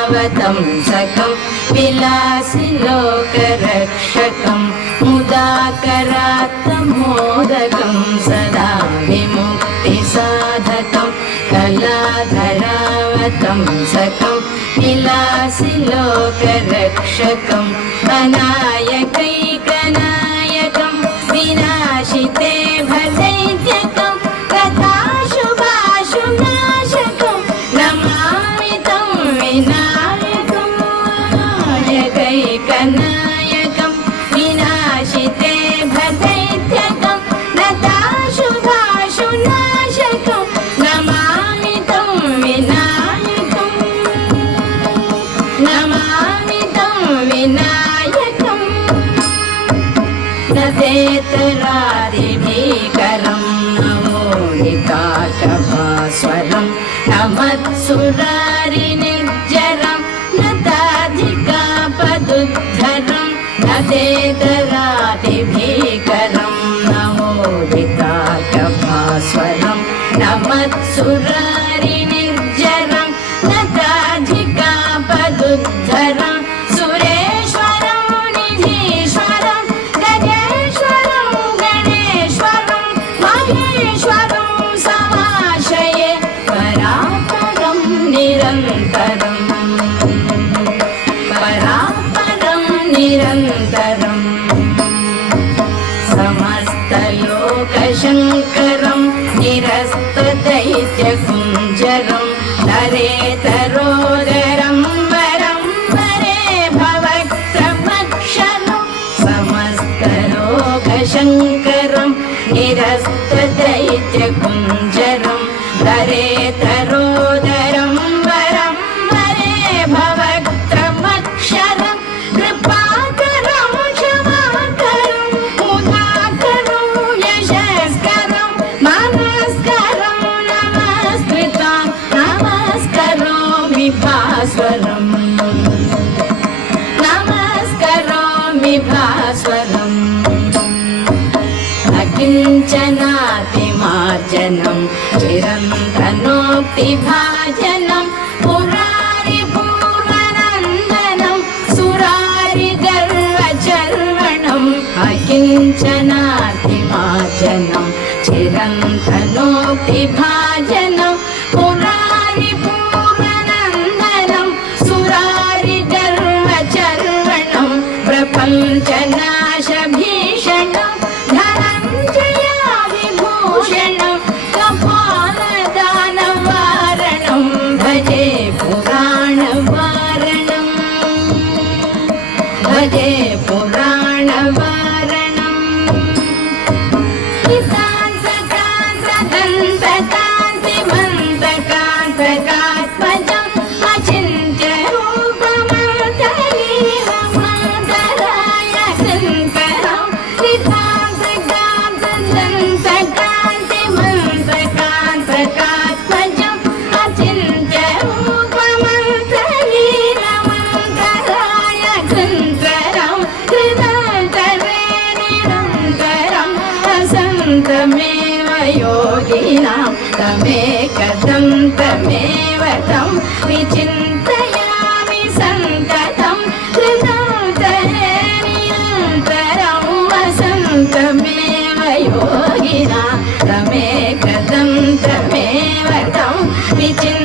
कलाधरावतंसकं विलासिलोकरक्षकं मुदाकरात्तमोदकं सदा विमुक्तिसाधकं कलाधरावतंसकं विलासिलोकरक्षकं अनायकैकनायकं विनाशिते भदैत्यकं कथाशुभाशुनाशकं नमामि तं विनायकं अनायकैकनायकं विनाशिते भदैत्यकं कथाशुभाशुनाशकं नमामि तं विनायकं नमामि तं विनायकं नतेतरादिभीकरं नमोदिताटभास्वरं नमत्सुरारिनिर्जरं नताधिकापदुद्धरं नतेतरादिभीकरं नमोदिताटभास्वरं नमत्सुरारिनिर्जरं नताधिकापदुद्धरं सुरेश्वरं निधीश्वरं गजेश्वरं गणेश्वरं महेश्वरं समाश्रये परापरं निरन्तरं परापरं निरन्तरं समस्तलोकशङ्करं निरस्तदैत्यकुञ्जरं नरेतरोदरं वरं वरे भवक्त्रमक्षरं समस्तलोकशङ्करं निरस्तदैत्यकुञ्जरं नरेतरोदरं वरं वरे भवक्त्रमक्षरं कृपाकरं क्षमाकरं मुदाकरं यशस्करं मनस्करं नमस्कृतं नमस्करोमि भास्वरं नमस्करोमि भास्वरम् अकिञ्चनातिमार्जनं चिरन्तनोक्तिभाजनं पुरारिपूर्वनन्दनं सुरारिगर्वचर्वणम् अकिञ्चनातिमार्जनं चिरन्तनोक्तिभाजनं पुरारिपूर्वनन्दनं सुरारिगर्वचर्वणं प्रपञ्चनाशभीषणं धनञ्जयाविभूषणं कपालदानवारणं भजे पुराणवारणं भजे पुराणवारणं कान्तकान्तदन्तकान्तमन्तकान्तकात्मजम् अचिन्त्यरूपमन्तलीलमन्तराय शङ्करं कान्तकान्तदन्तकान्तिमन्तकान्तकात्मजम् अचिन्त्यरूपमन्तलीलमन्तराय शङ्करं कृतान्तरे निरन्तरं वसन्तमेव योगिनां तमेकदन्तमेव तं विचिन्तयामि सन्ततं कृतान्तरे निरन्तरं वसन्तमेव योगिनां तमेकदन्तमेव तं विचिन्तयामि